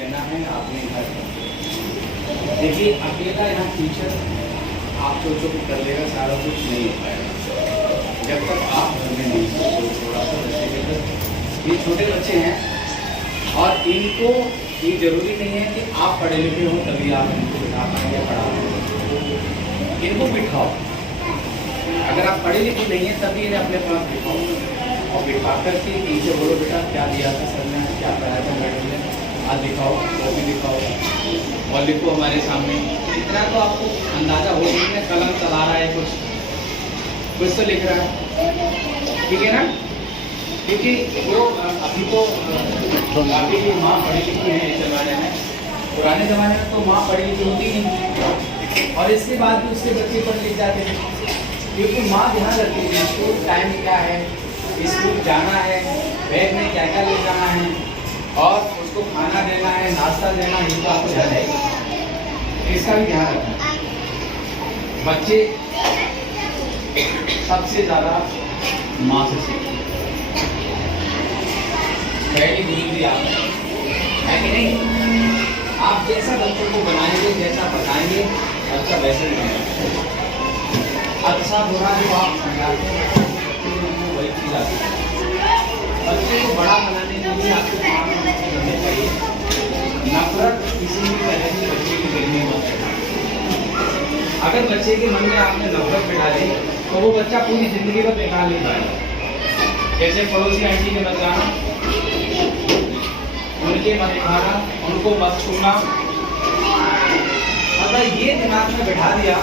कहना है आपने घर देखिए अकेला यहाँ टीचर आप सोचो कि कर लेगा सारा कुछ नहीं हो पाएगा जब तक आप घर में नहीं सोचो थोड़ा सा बच्चे के तक। ये छोटे बच्चे हैं और इनको ये जरूरी नहीं है कि आप पढ़े लिखे हो तभी आप इनको बिठा पाएंगे पढ़ा पाएंगे। इनको बिठाओ, अगर आप पढ़े लिखे नहीं हैं तभी इन्हें अपने पास बिठाओ और बिठा करके टीचर बोलो बेटा क्या दिया था सर ने, क्या पढ़ाया था मैडम ने, आज दिखाओ वो भी दिखाओ और लिखो हमारे सामने। इतना तो आपको अंदाजा हो गया कलम चला रहा है कुछ तो लिख रहा है, ठीक है ना। क्योंकि वो अभी तो काफ़ी माँ पढ़ी लिखी है इस ज़माने में, पुराने ज़माने में तो माँ पढ़ी लिखी होती नहीं और इसके बाद भी उसके बच्चे पढ़ लिख जाते हैं क्योंकि माँ ध्यान रखती है स्कूल टाइम क्या है, स्कूल जाना है, बैग में क्या क्या ले जाना है और उसको खाना देना है, नाश्ता देना है, इसका आपको ध्यान है, इसका भी ध्यान रखना है। बच्चे सबसे ज़्यादा माँ से सीखते हैं, पहली गुरु भी आप है कि नहीं। आप जैसा बच्चों को बनाएंगे, जैसा बताएंगे, बच्चा वैसे ही बनेगा। अच्छा बुरा जो आप समझाते हैं तो वही चीज आती है। बच्चे को बड़ा बनाने के लिए आपको करने चाहिए नफरत किसी भी तरह की बच्चे की दिल में मत रखना। अगर बच्चे के मन में आपने नफरत बिठा दी तो वो बच्चा पूरी जिंदगी का बेकार नहीं पाएगा। जैसे पड़ोसी आंटी के मत जाना, उनके मत खाना, उनको मत छूना, अगर ये दिमाग में बिठा दिया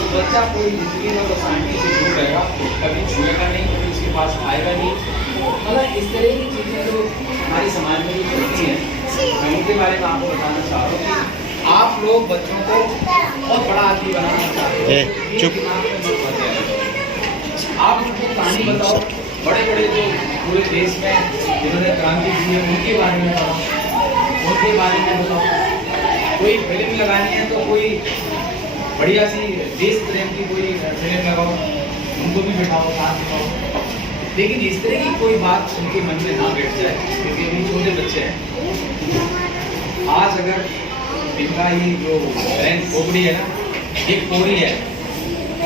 तो बच्चा पूरी जिंदगी में बस आंटी से दूर रहेगा, कभी छुएगा नहीं, कभी उसके पास आएगा नहीं। मतलब इस तरह की चीज़ें जो हमारे समाज में भी चलती हैं, मैं उनके बारे में आपको बताना चाह रहा हूँ कि आप लोग बच्चों को बहुत बड़ा आदमी बनाना चाहते हैं, चुप आप उनको कहानी बताओ, बड़े बड़े जो पूरे देश में जिन्होंने क्रांति की है उनके बारे में बताओ, उनके बारे में बताओ। कोई फिल्म लगानी है तो कोई बढ़िया सी देश प्रेम की कोई फिल्म लगाओ, उनको भी बिठाओ, साथ बिठाओ, लेकिन इस तरह की कोई बात उनके मन में ना बैठ जाए क्योंकि अभी छोटे बच्चे हैं। आज अगर इनका ये जो बहन खोपड़ी है ना, ये कोरी है,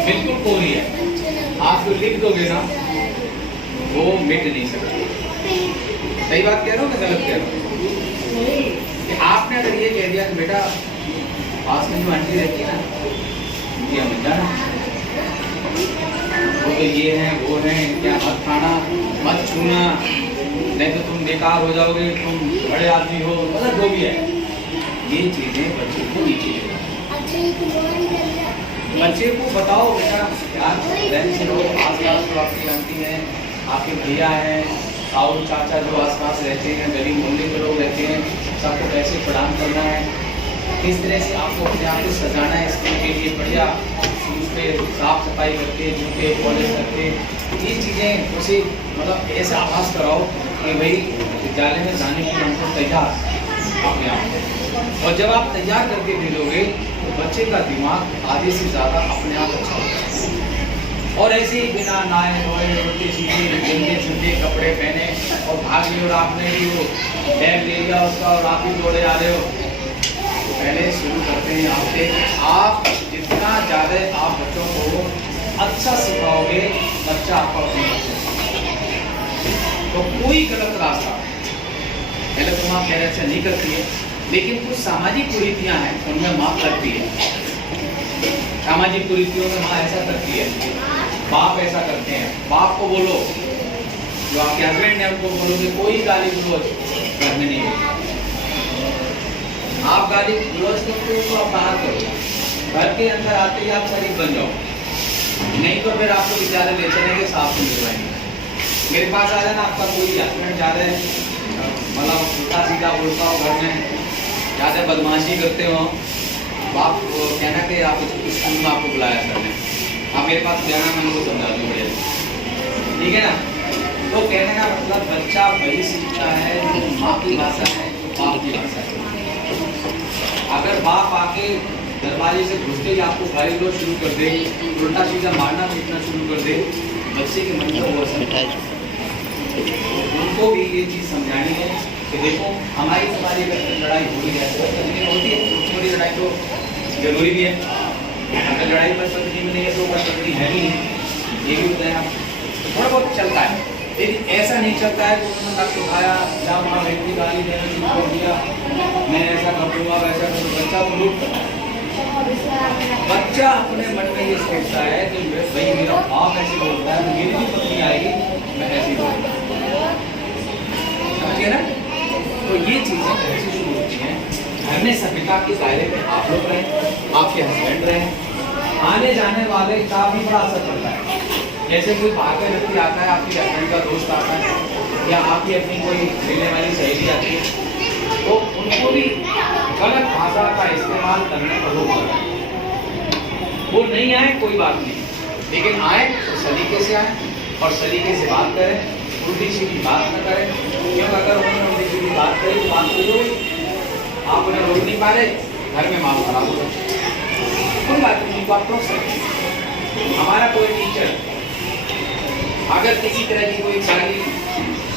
बिल्कुल कोरी है, आप जो लिख दोगे ना वो मिट नहीं सकता। सही बात कह रहा हूँ मैं गलत कह रहा हूँ? कि आपने अगर ये कह दिया कि बेटा पास में जो आंटी रहती है ना उनकी मत जाना, वो तो ये हैं वो हैं, क्या मत खाना, मत छूना, नहीं तो तुम बेकार हो जाओगे, तुम बड़े आदमी हो, मतलब जो भी है, ये चीज़ें बच्चे को नहीं चाहिए। बच्चे को बताओ बेटा यार रहन से लोग आस पास जो आपकी आंटी हैं, आपके भैया हैं, ताऊ चाचा जो आसपास रहते हैं, गली मोहल्ले के लोग रहते हैं, सबको कैसे प्रदान करना है, किस तरह से आपको अपने आप को सजाना है स्कूल के लिए, बढ़िया शूज़ पे साफ सफाई करके, जूते पॉलिश करके, ये चीज़ें उसे मतलब ऐसा आभास कराओ कि भाई विद्यालय में जाने के लिए हमको तैयार अपने आप। और जब आप तैयार करके भेजोगे तो बच्चे का दिमाग आधे से ज़्यादा अपने आप अच्छा होता है। और ऐसे ही बिना नहाए धोए उल्टे सीधे गंदे सुंदे कपड़े पहने और भाग लिए और आपने भी वो बैग ले लिया उसका और आप भी दौड़े आ रहे हो, पहले शुरू करते हैं आपसे। आप जितना ज़्यादा आप बच्चों को अच्छा सिखाओगे बच्चा आपको अपनी तो कोई गलत रास्ता पहले तो माँ कह रहे अच्छा नहीं करती है, लेकिन कुछ सामाजिक कुरीतियाँ हैं उनमें माँ करती है। सामाजिक कुरीतियों में माँ ऐसा करती है, बाप ऐसा करते हैं। बाप को बोलो, जो आपके हस्बैंड है उनको बोलो कि कोई गाली गलौज घर में नहीं होगी। आप गाली गलौज करते हो तो आप बाहर करो, घर के अंदर आते ही आप शरीफ बन जाओ, नहीं तो फिर आपको विचारे ले चलेंगे, साफ नहीं करवाएंगे। मेरे पास आ जाना, आपका कोई हस्बैंड ज़्यादा मतलब उल्टा सीधा बोलता हो, घर में ज़्यादा बदमाशी करते हो, आप कहना कि आप स्कूल में आपको बुलाया करने, आप मेरे पास जाना, मैं उनको समझा दूँ बढ़िया, ठीक है ना। तो कहने का मतलब बच्चा वही सीखता है जो माँ की भाषा है, जो बाप की भाषा है। अगर बाप आके दरवाजे से घुसते ही आपको गाली गलौज शुरू कर दे, उल्टा सीधा मारना पीटना शुरू कर दे, बच्चे के मन में वो असर उनको भी ये चीज़ समझानी है कि देखो हमारी तुम्हारी अगर लड़ाई हो रही है तो पत्नी होती है, छोटी लड़ाई तो जरूरी भी है। अगर लड़ाई पर पत्नी में नहीं है तो पत्नी है भी नहीं, ये भी बताया आप। थोड़ा बहुत चलता है, लेकिन ऐसा नहीं चलता है कि उन्होंने लग उठाया या वहाँ व्यक्ति गाली देने शुरू कर दिया, मैं ऐसा कर दूँगा वैसा कर दूँगा, बच्चा तो लूट करता है। बच्चा अपने मन में ये सोचता है कि भाई मेरा बाप ऐसे बोलता है, मेरी भी पत्नी आएगी मैं ऐसी बोलूँगा, समझिए ना। तो ये चीज़ें ऐसी शुरू होती हैं। घर में सभ्यता के दायरे में आप लोग रहें, आपके हस्बैंड रहें, आने जाने वाले का भी बड़ा असर पड़ता है। जैसे कोई बाहर का व्यक्ति आता है, आपके हस्बैंड का दोस्त आता है या आपकी अपनी कोई मिलने वाली सहेली आती है, तो उनको भी गलत भाषा का इस्तेमाल करने पर रोक लगा। वो नहीं आए कोई बात नहीं, लेकिन आए तो सलीके से आए और सलीके से बात करें, उल्टी सीधी बात न करें। क्यों? अगर उन्होंने उल्टी सीधी बात करी तो बात करी होगी, आप उन्हें रोक नहीं पा रहे, घर में माहौल खराब हो जाए। कोई बात नहीं, आप रोक सकते। हमारा कोई टीचर अगर किसी तरह की कोई गाली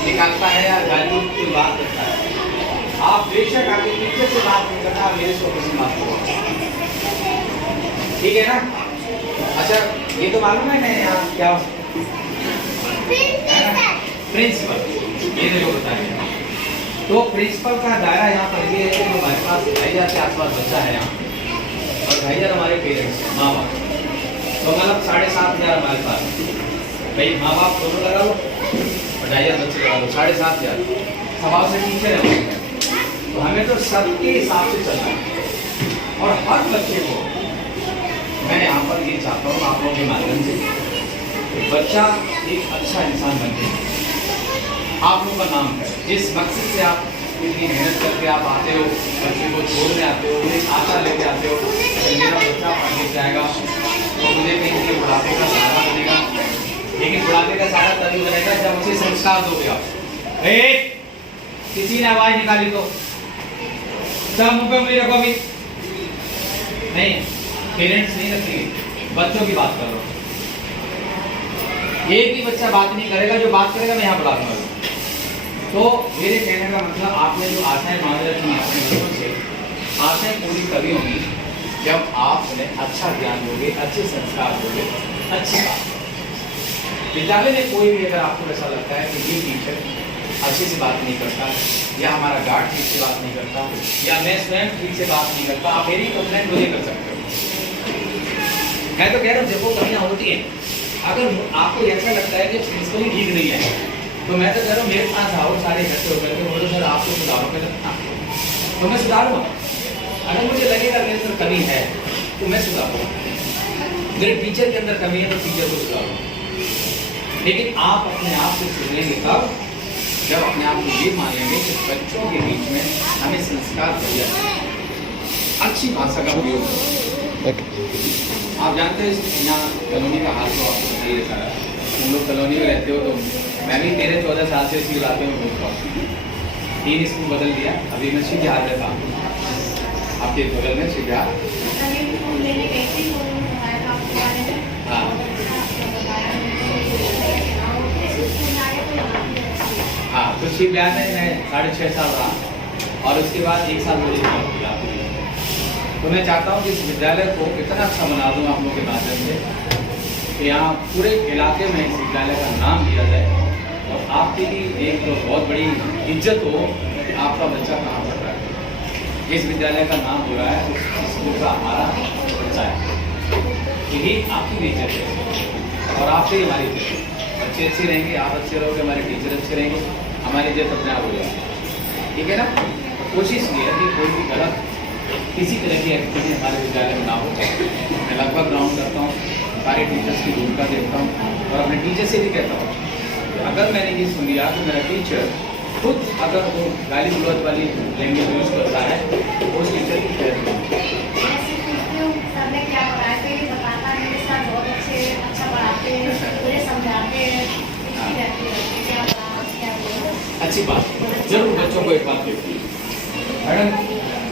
निकालता है या गाली की बात करता है, आप बेशक आगे टीचर से बात नहीं करना, मेरे से किसी बात करो, ठीक है ना। अच्छा, ये तो मालूम है मैं यहाँ क्या प्रिंसिपल, ये देखो बताइए। तो प्रिंसिपल का दायरा यहाँ पर ये है कि हमारे पास भैया के आसपास बच्चा है यहाँ, और भैया हमारे पेरेंट्स माँ बाप, तो मतलब 7,500 हमारे पास भाई माँ बाप दोनों लगा लो और 2,500 बच्चे लगा लो, 7,500 स्वभाव से टीचर है। तो हमें तो सबके हिसाब से चलना है और हर बच्चे को मैं यहाँ पर ये चाहता हूँ आप लोगों के माध्यम से कि बच्चा एक अच्छा इंसान बन जाए, आप लोगों का नाम है। जिस मकसद से आप इतनी मेहनत करके आप आते हो, बच्चे को छोड़ने आते हो, एक आशा लेके आते हो कि मेरा बच्चा पढ़ने जाएगा तो मुझे कहीं के बुढ़ापे का सहारा बनेगा। लेकिन बुढ़ापे का सहारा तभी बनेगा जब उसे संस्कार दोगे आप। किसी ने आवाज निकाली तो सब मुंह पे उंगली रखो। अभी नहीं, पेरेंट्स नहीं रखेंगे, बच्चों की बात कर लो। एक भी बच्चा बात नहीं करेगा, जो बात करेगा मैं यहाँ बुला दूंगा। तो मेरे कहने का मतलब आपने जो आशाएं मान रखी हैं अपने बच्चों से, आशाएं पूरी तभी होंगी जब आप उन्हें अच्छा ज्ञान दोगे, अच्छे संस्कार दोगे, अच्छी बात। विद्यालय में कोई भी अगर आपको ऐसा लगता है कि ये टीचर अच्छे से बात नहीं करता, या हमारा गार्ड ठीक से बात नहीं करता, या मैं स्वयं ठीक से बात नहीं करता, आप मेरी कंप्लेंट मुझे कर सकते हो। मैं तो कह रहा हूँ देखो कमियाँ होती हैं। अगर आपको ऐसा लगता है कि प्रिंसिपल ही ठीक नहीं है, तो मैं तो कह रहा हूँ मेरे पास आओ, सारे इकट्ठे होकर के बोलो सर आपको सुधारो, तो मैं सुधारूंगा। अगर मुझे लगेगा मेरे अंदर कमी है तो मैं सुधारूंगा, मेरे टीचर के अंदर कमी है तो टीचर को सुधारूंगा। लेकिन आप अपने आप से सुधरेंगे तब जब अपने आप को ये मानेंगे कि बच्चों के बीच में हमें संस्कार दिया, अच्छी भाषा का उपयोग करो। आप जानते हैं यहाँ कॉलोनी का हाल तो आपको बताइए सारा, तुम लोग कॉलोनी में रहते हो, तो मैं भी 13-14 साल से इसी इलाके में घूमता हूँ। 3 स्कूल बदल दिया, अभी मैं शिवहार में था, आपके बगल में शिवहार। हाँ हाँ, तो शिवहार में मैं 6.5 साल रहा और उसके बाद 1 साल मुझे जॉब किया। तो मैं चाहता हूँ कि इस विद्यालय को इतना अच्छा बना दूँ आप लोगों के माध्यम से कि यहाँ पूरे इलाके में इस विद्यालय का नाम लिया जाए और आपके लिए एक तो बहुत बड़ी इज्जत हो कि आपका बच्चा कहाँ पढ़ रहा है, इस विद्यालय का नाम हो रहा है, उस स्कूल का हमारा बच्चा है, यही आपकी भी इज्जत है और आपसे ही हमारी इज्जत है। बच्चे अच्छे रहेंगे, आप अच्छे रहोगे, हमारे टीचर अच्छे रहेंगे, हमारी इज्जत अपने आप हो जाएगी, ठीक है ना। कोशिश ये है कि कोई भी गलत किसी तरह की एक्टिविटी हमारे विद्यालय में ना हो। मैं लगभग ग्राउंड करता हूँ, सारे टीचर्स की भूमिका देखता हूँ और अपने टीचर से भी कहता हूँ कि अगर मैंने ये सुन लिया तो मेरा टीचर खुद अगर वो गाली गलौज वाली लैंग्वेज यूज करता है तो उस टीचर की अच्छी बात। जरूर बच्चों को एक बात देखिए मैडम,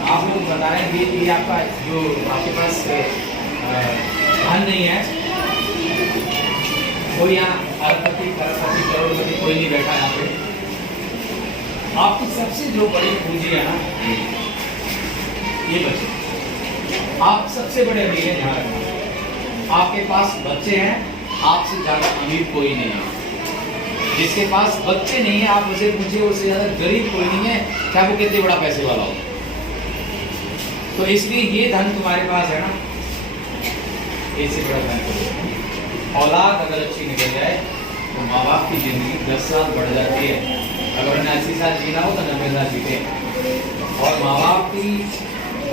आप लोग बताएं कि आपका जो आपके पास धन नहीं है, कोई यहाँ अरबपति करोड़पति कोई नहीं बैठा यहाँ पे, आपकी सबसे जो बड़ी पूंजी है ना, ये बच्चे। आप सबसे बड़े अमीर हैं, ध्यान रखना। आपके पास बच्चे हैं, आपसे ज्यादा अमीर कोई नहीं है। जिसके पास बच्चे नहीं है, आप उसे पूछिए, उससे ज्यादा गरीब कोई नहीं है, चाहे वो कितने बड़ा पैसे वाला हो। तो इसलिए ये धन तुम्हारे पास है ना, इससे बड़ा धन। औलाद अगर अच्छी निकल जाए तो माँ बाप की जिंदगी 10 साल बढ़ जाती है। अगर उन्हें 80 साल जीना हो तो 90 साल जीते। और माँ बाप की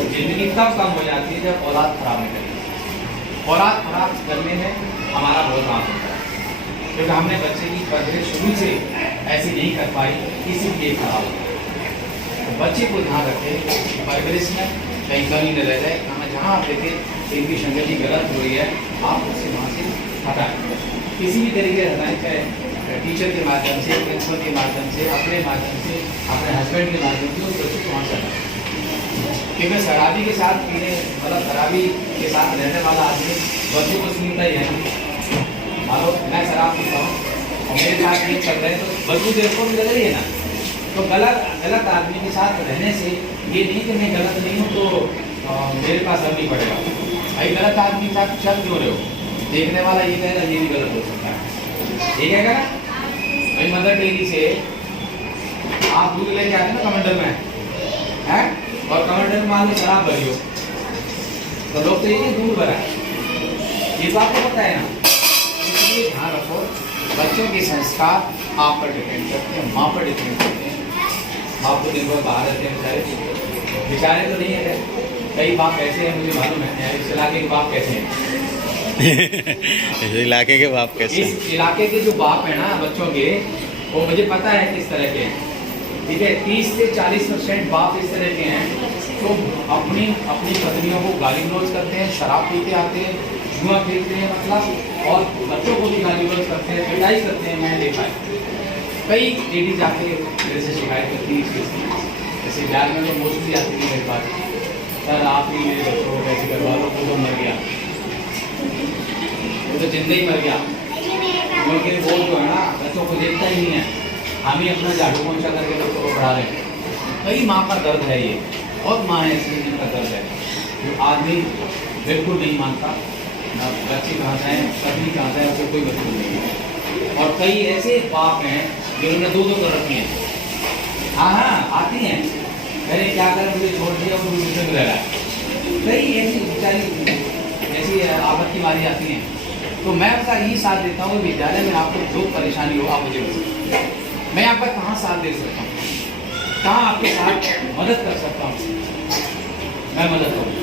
जिंदगी तब कम हो जाती है जब औलाद खराब निकले। औलाद खराब करने में हमारा बहुत हाथ होता है, क्योंकि हमने बच्चे की परवरिश शुरू से ऐसी नहीं कर पाई, इसीलिए खराब होता है। तो बच्चे को ध्यान रखें, परवरिश में कहीं कमी न रह जाए। जहाँ आप देखें इनकी संगति गलत हो रही है, आप उससे वहाँ से हटाएं, किसी भी तरीके से हटाएं, चाहे टीचर के माध्यम से, प्रिंसिपल के माध्यम से, अपने माध्यम से, अपने हस्बैंड के माध्यम से उस बच्चे को वहाँ से हटाएं। क्योंकि शराबी के साथ पीने, मतलब शराबी के साथ रहने वाला आदमी बच्चों को सुनता ही है। मान लो मैं शराब पीता हूँ और मेरे साथ ये चल रहे हैं, तो बच्चों देखो भी लग रही है ना। तो गलत आदमी के साथ रहने से ये नहीं कि मैं गलत नहीं हूँ तो मेरे पास अब नहीं पड़ेगा। भाई गलत आदमी के साथ चल क्यों रहे हो? देखने वाला ये कहेगा ये भी गलत हो सकता है, ठीक है क्या? भाई मदर डेयरी से आप दूध लेके आते ना कमंडल में, हैं? और कमंडल में मान लो शराब भरी हो, तो लोग तो ये दूध भरा है, ये तो आपको पता है ना। इसलिए ध्यान रखो, बच्चों के संस्कार आप पर डिपेंड करते हैं, माँ पर डिपेंड करते हैं। बाप तो दिन भर बाहर रहते हैं बेचारे तो नहीं है। कई बाप ऐसे हैं, मुझे मालूम है इस इलाके के बाप कैसे हैं। इस इलाके के बाप कैसे? इस इलाके के जो बाप है ना बच्चों के, वो मुझे पता है किस तरह के हैं, ठीक है। 30 से 40% बाप इस तरह के हैं, तो अपनी पत्नियों को गाली गलौज करते हैं, शराब पीते आते हैं, जुआ खेलते हैं मतलब, और बच्चों को भी गाली गलौज करते हैं, पिटाई करते हैं। मैंने देखा है कई लेडीज आके मेरे से शिकायत करती है, जैसे बिहार में तो मोस्टली आती थी मेरे पास, सर आप ही मेरे बच्चों को कैसे करवा लो, वो तो मर गया, वो तो जिंदा ही मर गया। क्योंकि वो जो है ना बच्चों को देखता ही नहीं है, हम ही अपना झाड़ू पोंछा करके बच्चों को पढ़ा रहे हैं। कई माँ का दर्द है ये, और माँ ऐसी जिनका दर्द है, जो आदमी बिल्कुल नहीं मानता, ना बच्चे कहाँ जाए, पत्नी कहाँ जाए, उसको कोई मतलब नहीं है। और कई ऐसे बाप हैं जिन्होंने दो कर रखी हैं, हाँ आती हैं, अरे क्या करें मुझे छोड़ दिया, वो दूसरे में लगा। कई ऐसी बेचारी ऐसी आपत्ति वाली आती हैं। तो मैं आपका यही साथ देता हूँ, विद्यालय में आपको जो परेशानी हो आप मुझे बताइए, मैं आपका कहाँ साथ दे सकता हूँ, कहाँ आपके साथ मदद कर सकता हूँ, मैं मदद करूँ।